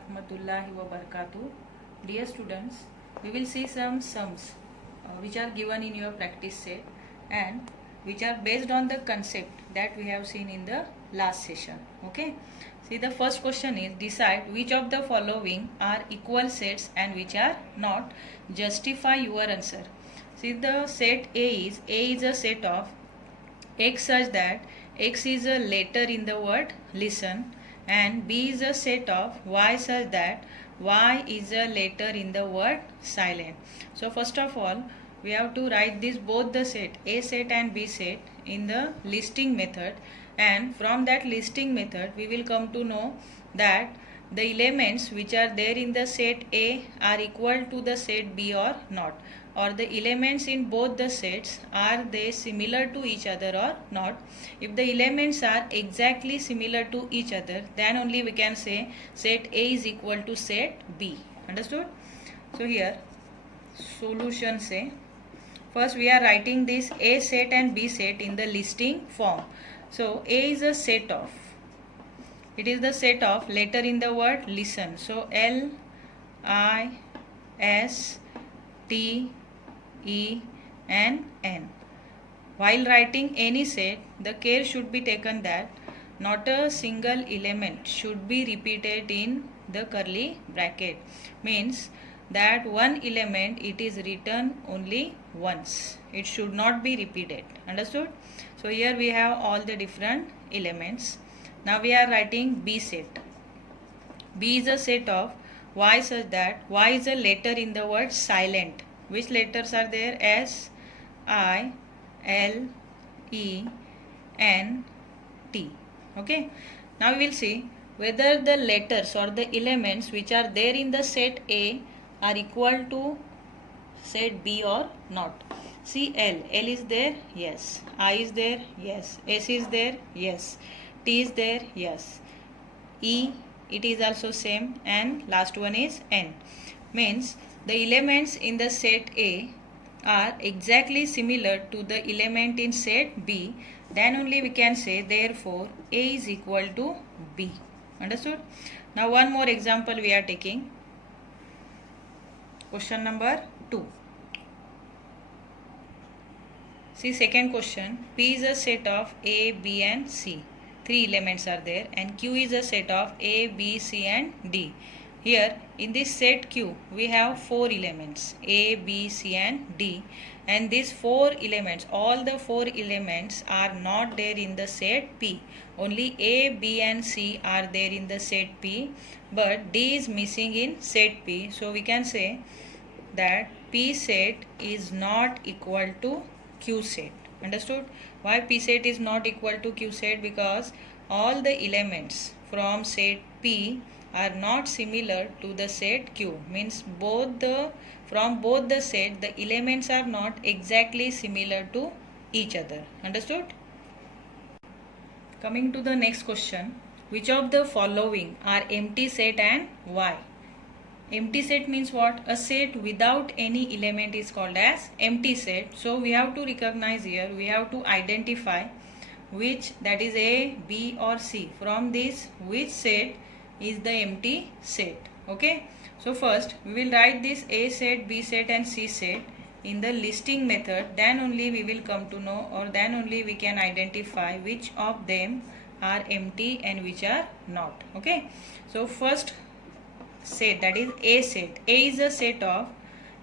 warahmatullahi wabarakatuh. Dear students, we will see some sums which are given in your practice set and which are based on the concept that we have seen in the last session. Okay. See, the first question is decide which of the following are equal sets and which are not. Justify your answer. See, the set A is a set of X such that X is a letter in the word listen, and B is a set of Y such that Y is a letter in the word silent. So first of all, we have to write this both the set A set and B set in the listing method, and from that listing method we will come to know that the elements which are there in the set A are equal to the set B or not, or the elements in both the sets are they similar to each other or not. If the elements are exactly similar to each other, then only we can say set A is equal to set B. Understood? So here solution say, first we are writing this A set and B set in the listing form. So A is a set of, it is the set of letter in the word listen. So L I S T E and N. While writing any set, the care should be taken that not a single element should be repeated in the curly bracket. Means that one element it is written only once. It should not be repeated. Understood? So here we have all the different elements. Now we are writing B set. B is a set of Y such that Y is a letter in the word silent. Which letters are there? S, I, L, E, N, T. Okay. Now we will see whether the letters or the elements which are there in the set A are equal to set B or not. See, L is there? Yes. I is there? Yes. S is there? Yes. T is there? Yes. E, it is also same, and last one is N. Means the elements in the set A are exactly similar to the element in set B, then only we can say therefore A is equal to B. Understood? Now one more example we are taking. Question number 2. See, second question. P is a set of A, B and C. 3 elements are there, and Q is a set of A, B, C and D. Here in this set Q we have 4 elements A, B, C and D, and these 4 elements, all the 4 elements are not there in the set P. Only A, B and C are there in the set P, but D is missing in set P. So we can say that P set is not equal to Q set. Understood? Why P set is not equal to Q set? Because all the elements from set P are not similar to the set Q. Means from both the set the elements are not exactly similar to each other. Understood? Coming to the next question. Which of the following are empty set and why? Empty set means what? A set without any element is called as empty set. So we have to recognize here, we have to identify which, that is A, B or C. From this, which set is the empty set. Okay. So first we will write this A set, B set and C set in the listing method. Then only we will come to know, or then only we can identify which of them are empty and which are not. Okay. So first set, that is A set. A is a set of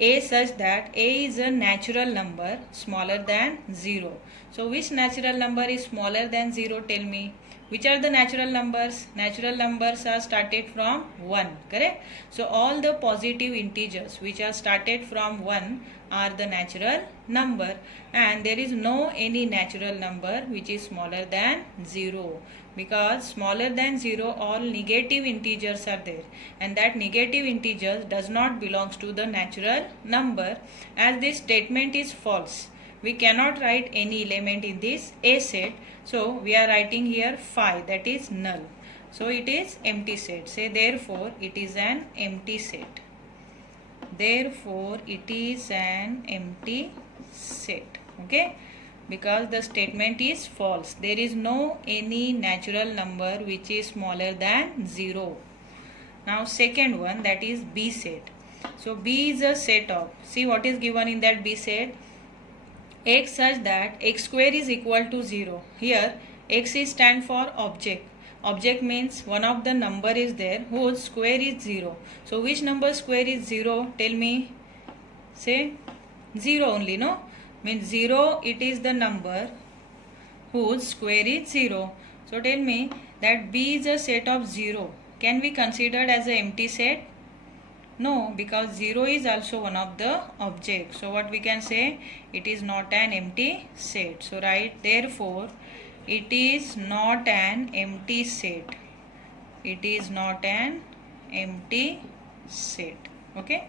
A such that A is a natural number smaller than 0. So which natural number is smaller than 0? Tell me. Which are the natural numbers? Natural numbers are started from 1. Correct? So all the positive integers which are started from 1 are the natural number, and there is no any natural number which is smaller than 0, because smaller than 0 all negative integers are there, and that negative integers does not belongs to the natural number. As this statement is false, we cannot write any element in this A set. So we are writing here 5, that is null. So it is empty set. Say therefore it is an empty set. Therefore it is an empty set. Okay. Because the statement is false. There is no any natural number which is smaller than 0. Now second one, that is B set. So B is a set of, see what is given in that B set, x such that x square is equal to 0. Here x is stand for object. Object means one of the number is there whose square is 0. So which number square is 0? Tell me. Say 0 only, no? Means 0, it is the number whose square is 0. So tell me that B is a set of 0. Can be considered as an empty set? No, because 0 is also one of the objects. So what we can say? It is not an empty set. So write, therefore, it is not an empty set. It is not an empty set. Okay.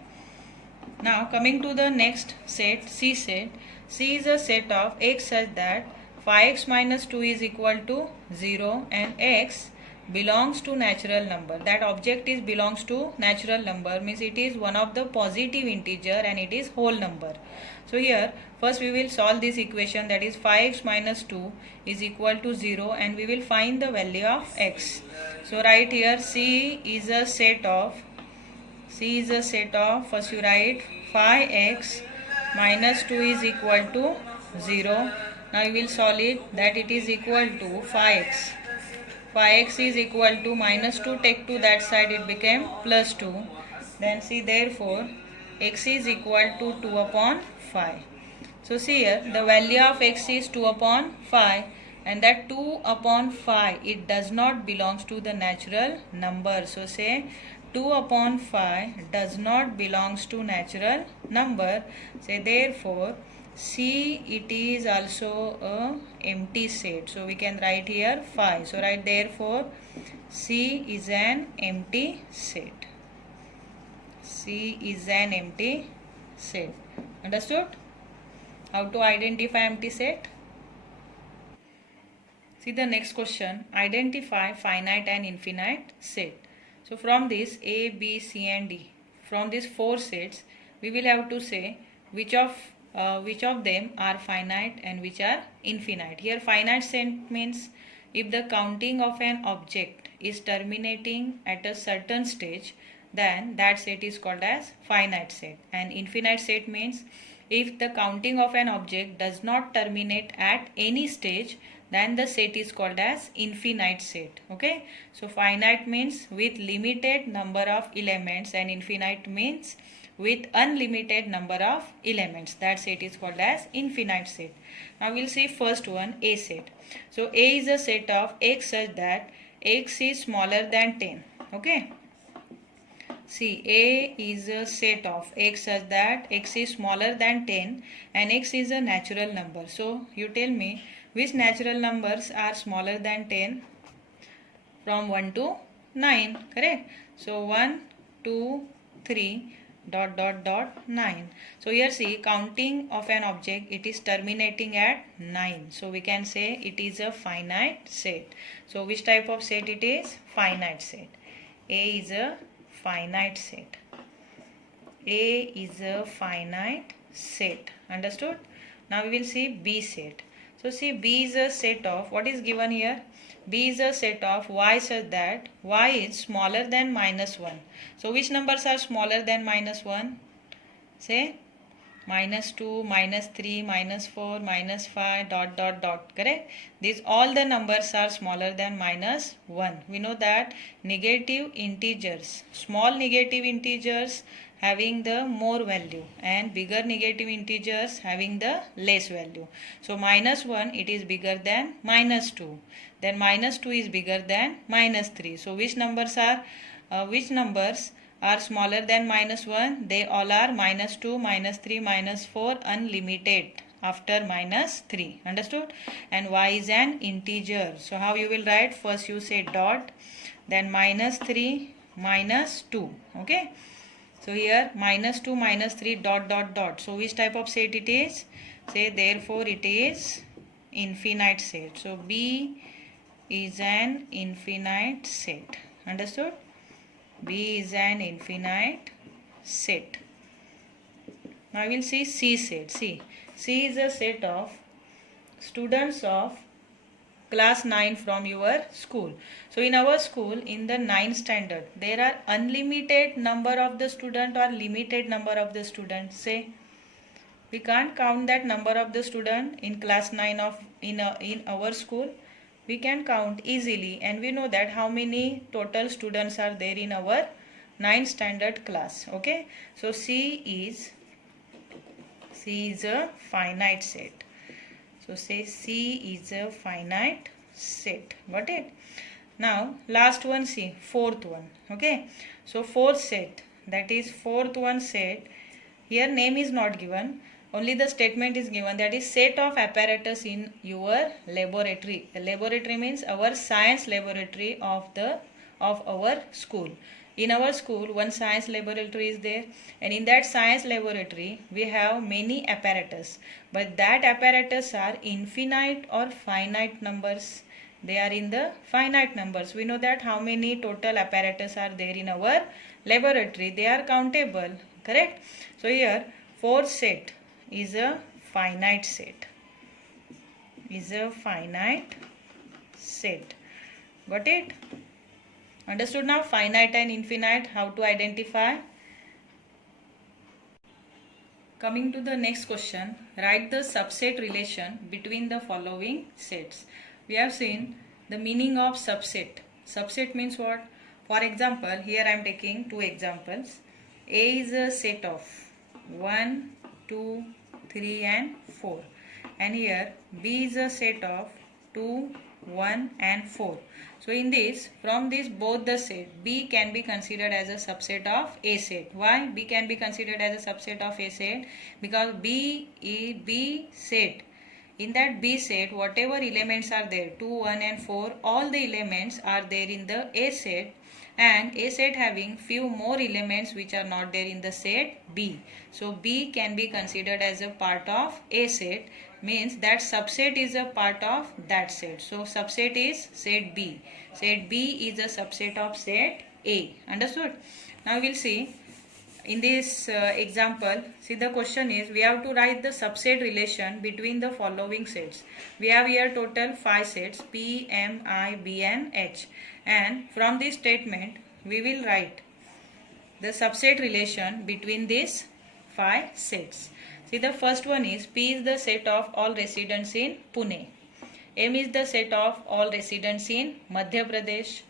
Now coming to the next set, C set. C is a set of x such that 5x minus 2 is equal to 0 and x belongs to natural number. That object is belongs to natural number, means it is one of the positive integer and it is whole number. So here first we will solve this equation, that is 5x minus 2 is equal to 0, and we will find the value of x. So write here C is a set of, first you write 5x minus 2 is equal to 0. Now we will solve it, that it is equal to 5x. 5x is equal to minus 2, take to that side, it became plus 2. Then see, therefore x is equal to 2 upon 5. So see here the value of x is 2 upon 5, and that 2 upon 5, it does not belongs to the natural number. So say 2 upon 5 does not belongs to natural number. Say therefore C, it is also a empty set. So we can write here 5. So write therefore C is an empty set. C is an empty set. Understood? How to identify empty set? See the next question. Identify finite and infinite set. So from this A, B, C and D, from these 4 sets, we will have to say which of them are finite and which are infinite. Here finite set means if the counting of an object is terminating at a certain stage, then that set is called as finite set. And infinite set means if the counting of an object does not terminate at any stage, then the set is called as infinite set. Okay, so finite means with limited number of elements and infinite means with unlimited number of elements. That set is called as infinite set. Now we'll see first one, A set. So A is a set of x such that x is smaller than 10. Okay, see, A is a set of x such that x is smaller than 10 and x is a natural number. So you tell me which natural numbers are smaller than 10 from 1 to 9, correct? So 1, 2, 3 dot dot dot 9. So here see, counting of an object, it is terminating at 9. So we can say it is a finite set. So which type of set it is? Finite set. A is a finite set. A is a finite set. Understood? Now we will see B set. So see, B is a set of, what is given here? B is a set of y such that y is smaller than minus 1. So which numbers are smaller than minus 1? Say minus 2, minus 3, minus 4, minus 5 dot dot dot, correct? These all the numbers are smaller than minus 1. We know that negative integers, small negative integers having the more value and bigger negative integers having the less value. So minus 1, it is bigger than minus 2. Then minus 2 is bigger than minus 3. So which numbers are smaller than minus 1? They all are minus 2, minus 3, minus 4, unlimited after minus 3. Understood? And y is an integer. So how you will write? First you say dot, then minus 3, minus 2. Okay? So here minus 2, minus 3 dot dot dot. So which type of set it is? Say therefore it is infinite set. So B is an infinite set. Understood? B is an infinite set. Now we will see C set. C is a set of students of class 9 from your school. So in our school, in the 9th standard, there are unlimited number of the student or limited number of the students. Say, we can't count that number of the student in class 9 of in our school. We can count easily, and we know that how many total students are there in our 9th standard class. Okay, so C is a finite set. So say C is a finite set. Got it? Now last one, C, fourth one. Okay, so fourth set, that is fourth one set. Here name is not given, only the statement is given, that is set of apparatus in your laboratory. The laboratory means our science laboratory of our school. In our school, one science laboratory is there, and in that science laboratory we have many apparatus, but that apparatus are infinite or finite numbers. They are in the finite numbers. We know that how many total apparatus are there in our laboratory. They are countable, correct? So here fourth set is a finite set. Got it? Understood now? Finite and infinite, how to identify. Coming to the next question, write the subset relation between the following sets. We have seen the meaning of subset. Subset means what? For example, here I am taking two examples. A is a set of 1, 2, 3 and 4. And here B is a set of 2, 1 and 4. So in this, from this both the set, B can be considered as a subset of A set. Why B can be considered as a subset of A set? Because B set, in that B set, whatever elements are there, 2, 1 and 4, all the elements are there in the A set, and A set having few more elements which are not there in the set B. So B can be considered as a part of A set, means that subset is a part of that set. So subset is set B. Set B is a subset of set A. Understood? Now we will see in this example. See, the question is, we have to write the subset relation between the following sets. We have here total 5 sets, P, M, I, B and H, and from this statement we will write the subset relation between these 5 sets. See, the first one is P is the set of all residents in Pune. M is the set of all residents in Madhya Pradesh.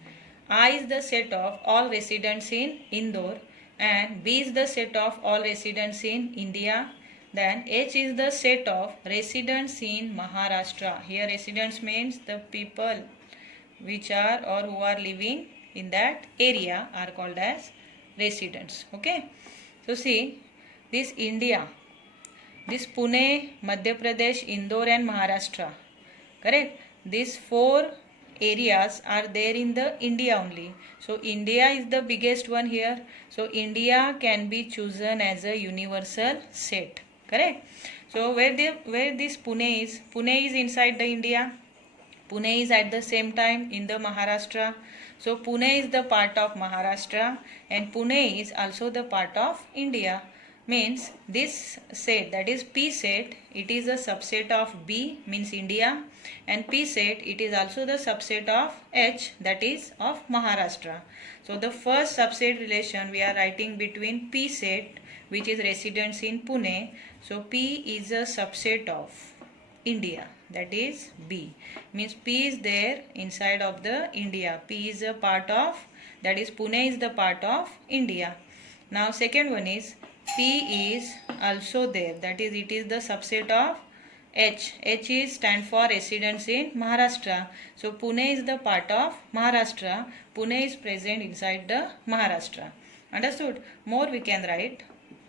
I is the set of all residents in Indore. And B is the set of all residents in India. Then H is the set of residents in Maharashtra. Here residents means the people which are or who are living in that area are called as residents. Okay. So see, this India, this Pune, Madhya Pradesh, Indore and Maharashtra, correct? These 4 areas are there in the India only. So India is the biggest one here. So India can be chosen as a universal set, correct? So where this Pune is inside the India. Pune is at the same time in the Maharashtra. So Pune is the part of Maharashtra and Pune is also the part of India. Means this set, that is P set, it is a subset of B, means India, and P set, it is also the subset of H, that is of Maharashtra. So the first subset relation we are writing between P set, which is residents in Pune. So P is a subset of India, that is B, means P is there inside of the India. P is a part of, that is Pune is the part of India. Now second one is P is also there, that is it is the subset of H. H is stand for residents in Maharashtra. So Pune is the part of Maharashtra. Pune is present inside the Maharashtra. Understood? More we can write.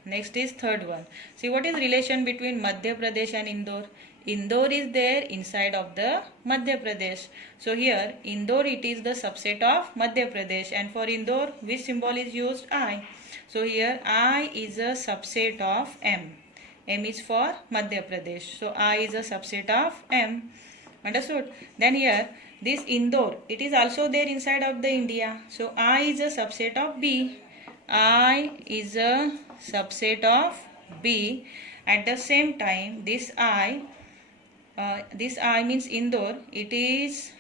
Next is third one. See, what is relation between Madhya Pradesh and Indore? Indore is there inside of the Madhya Pradesh. So here Indore, it is the subset of Madhya Pradesh, and for Indore which symbol is used? I. So here I is a subset of M. M is for Madhya Pradesh. So I is a subset of M. Understood? Then here this Indore, it is also there inside of the India. So I is a subset of B. I is a subset of B. At the same time, this I This I means Indore. It is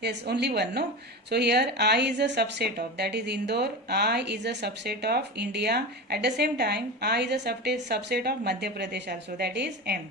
yes, only one, no? So here I is a subset of, that is Indore. I is a subset of India. At the same time, I is a subset of Madhya Pradesh also, that is M.